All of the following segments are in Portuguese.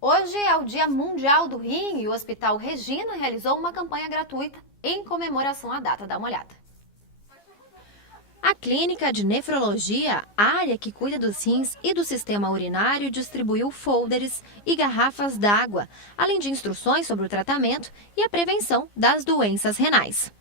Hoje é o Dia Mundial do Rim e o Hospital Regina realizou uma campanha gratuita em comemoração à data. Dá uma olhada. A clínica de nefrologia, a área que cuida dos rins e do sistema urinário, distribuiu folders e garrafas d'água, além de instruções sobre o tratamento e a prevenção das doenças renais.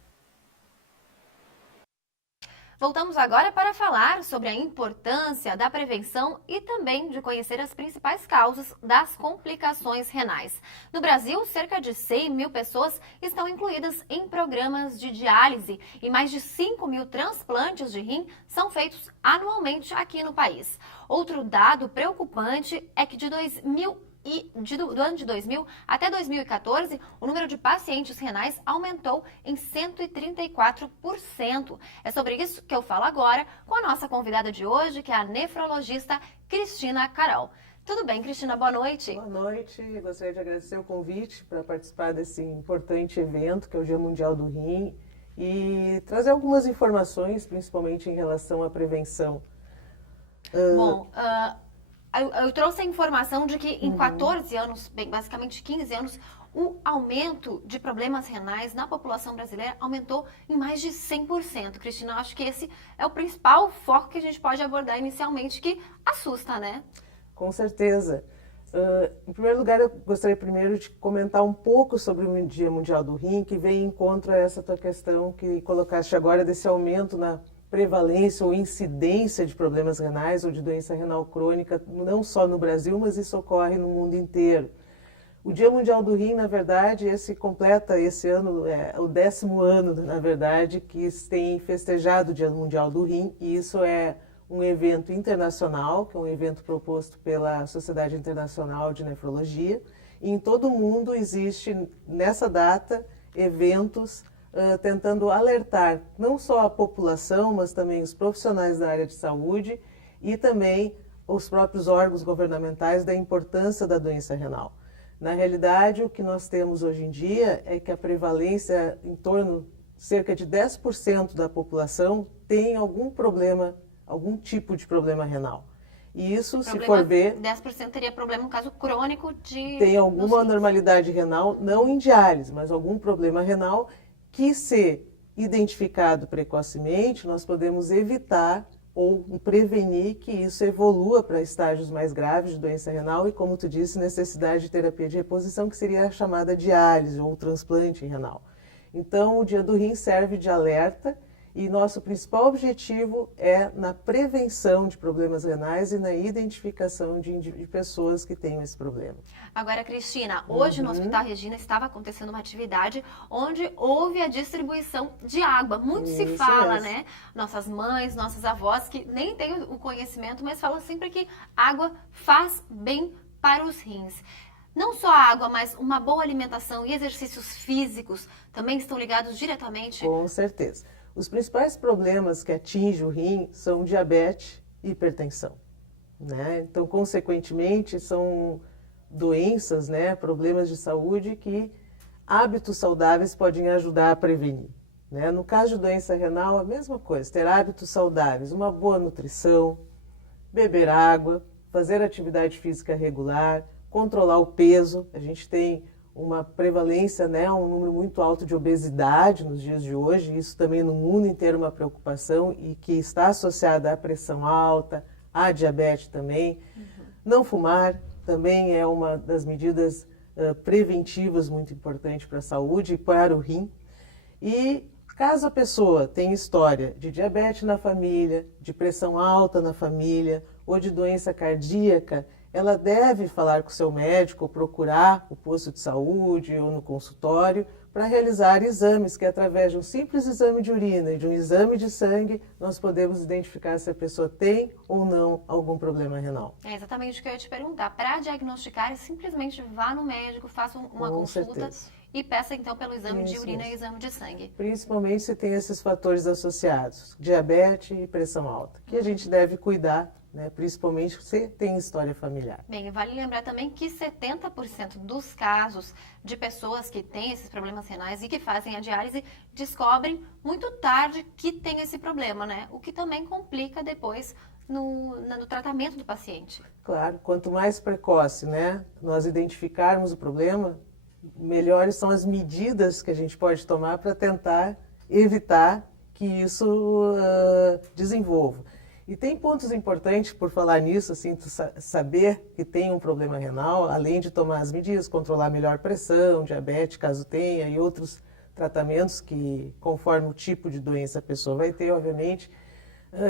Voltamos agora para falar sobre a importância da prevenção e também de conhecer as principais causas das complicações renais. No Brasil, cerca de 100 mil pessoas estão incluídas em programas de diálise e mais de 5 mil transplantes de rim são feitos anualmente aqui no país. Outro dado preocupante é que do ano de 2000 até 2014, o número de pacientes renais aumentou em 134%. É sobre isso que eu falo agora com a nossa convidada de hoje, que é a nefrologista Cristina Carol. Tudo bem, Cristina? Boa noite. Boa noite. Gostaria de agradecer o convite para participar desse importante evento, que é o Dia Mundial do Rim, e trazer algumas informações, principalmente em relação à prevenção. Bom, eu trouxe a informação de que em 14 anos, bem, basicamente 15 anos, o aumento de problemas renais na população brasileira aumentou em mais de 100%. Cristina, eu acho que esse é o principal foco que a gente pode abordar inicialmente, que assusta, né? Com certeza. Em primeiro lugar, eu gostaria primeiro de comentar um pouco sobre o Dia Mundial do Rim, que vem em contra essa tua questão que colocaste agora desse aumento na prevalência ou incidência de problemas renais ou de doença renal crônica, não só no Brasil, mas isso ocorre no mundo inteiro. O Dia Mundial do Rim, na verdade, esse completa esse ano, é o 10º ano, na verdade, que tem festejado o Dia Mundial do Rim, e isso é um evento internacional, que é um evento proposto pela Sociedade Internacional de Nefrologia. E em todo o mundo existe, nessa data, eventos tentando alertar não só a população, mas também os profissionais da área de saúde e também os próprios órgãos governamentais da importância da doença renal. Na realidade, o que nós temos hoje em dia é que a prevalência, em torno cerca de 10% da população tem algum problema, algum tipo de problema renal. E isso, se for ver... 10% teria problema, um caso crônico de... Tem alguma anormalidade renal, não em diálise, mas algum problema renal que, se identificado precocemente, nós podemos evitar ou prevenir que isso evolua para estágios mais graves de doença renal e, como tu disse, necessidade de terapia de reposição, que seria a chamada diálise ou transplante renal. Então, o Dia do Rim serve de alerta e nosso principal objetivo é na prevenção de problemas renais e na identificação de pessoas que tenham esse problema. Agora, Cristina, hoje no Hospital Regina estava acontecendo uma atividade onde houve a distribuição de água. Muito se fala, né? Nossas mães, nossas avós, que nem têm o conhecimento, mas falam sempre que água faz bem para os rins. Não só a água, mas uma boa alimentação e exercícios físicos também estão ligados diretamente. Com certeza. Os principais problemas que atingem o rim são diabetes e hipertensão, né? Então, consequentemente, são doenças, né, problemas de saúde que hábitos saudáveis podem ajudar a prevenir, né? No caso de doença renal, a mesma coisa, ter hábitos saudáveis, uma boa nutrição, beber água, fazer atividade física regular, controlar o peso. A gente tem uma prevalência, né, um número muito alto de obesidade nos dias de hoje, isso também no mundo inteiro é uma preocupação e que está associada à pressão alta, à diabetes também. Não fumar também é uma das medidas preventivas muito importantes para a saúde e para o rim. E caso a pessoa tenha história de diabetes na família, de pressão alta na família ou de doença cardíaca, ela deve falar com o seu médico, procurar o posto de saúde ou no consultório para realizar exames, que através de um simples exame de urina e de um exame de sangue, nós podemos identificar se a pessoa tem ou não algum problema renal. É exatamente o que eu ia te perguntar. Para diagnosticar, simplesmente vá no médico, faça uma consulta e peça então pelo exame de urina e exame de sangue. Principalmente se tem esses fatores associados, diabetes e pressão alta, que a gente deve cuidar, né, principalmente se tem história familiar. Bem, vale lembrar também que 70% dos casos de pessoas que têm esses problemas renais e que fazem a diálise descobrem muito tarde que tem esse problema, né? O que também complica depois no tratamento do paciente. Claro, quanto mais precoce, né, nós identificarmos o problema, melhores são as medidas que a gente pode tomar para tentar evitar que isso desenvolva. E tem pontos importantes por falar nisso, assim, tu saber que tem um problema renal, além de tomar as medidas, controlar melhor a pressão, diabetes, caso tenha, e outros tratamentos que, conforme o tipo de doença a pessoa vai ter, obviamente.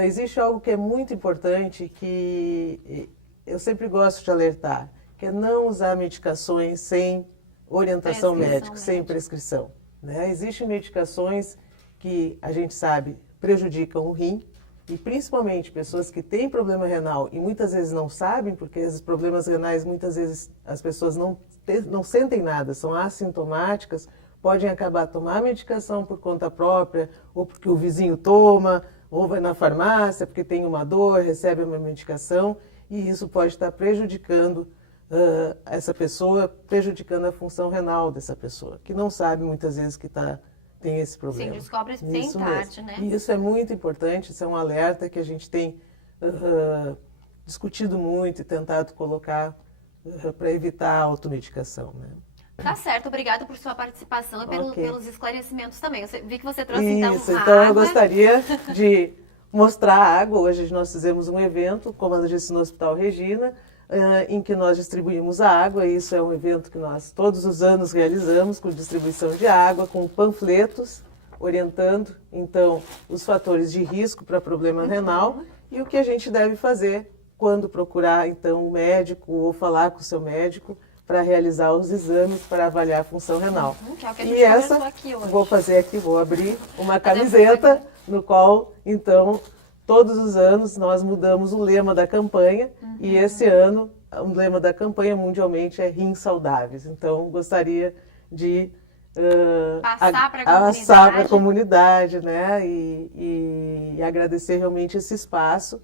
Existe algo que é muito importante, que eu sempre gosto de alertar, que é não usar medicações sem orientação médica, sem prescrição. Né? Existem medicações que a gente sabe prejudicam o rim, e principalmente pessoas que têm problema renal e muitas vezes não sabem, porque os problemas renais muitas vezes as pessoas não sentem nada, são assintomáticas, podem acabar a tomar medicação por conta própria, ou porque o vizinho toma, ou vai na farmácia porque tem uma dor, recebe uma medicação, e isso pode estar prejudicando essa pessoa, prejudicando a função renal dessa pessoa, que não sabe muitas vezes que tem esse problema. Sim, descobre bem tarde, né? E isso é muito importante, isso é um alerta que a gente tem discutido muito e tentado colocar para evitar a automedicação, né? Tá certo, obrigada por sua participação e pelos esclarecimentos também. Eu vi que você trouxe Isso, então então água. eu gostaria de mostrar a água. Hoje nós fizemos um evento, como ela disse, no Hospital Regina, em que nós distribuímos a água. Isso é um evento que nós todos os anos realizamos, com distribuição de água, com panfletos, orientando, então, os fatores de risco para problema renal e o que a gente deve fazer quando procurar, então, um médico ou falar com o seu médico para realizar os exames para avaliar a função renal. Que é o que a gente e essa, aqui hoje. vou fazer aqui, vou abrir uma camiseta no qual, então, todos os anos nós mudamos o lema da campanha e esse ano o lema da campanha mundialmente é Rins Saudáveis. Então, gostaria de passar para a comunidade, né? E agradecer realmente esse espaço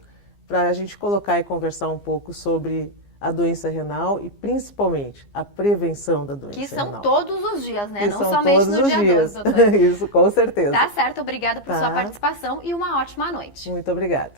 para a gente colocar e conversar um pouco sobre a doença renal e principalmente a prevenção da doença renal. Que são todos os dias, né? Que não são somente todos no os dia dias. 2, doutora. Isso, com certeza. Tá certo, obrigada por sua participação e uma ótima noite. Muito obrigada.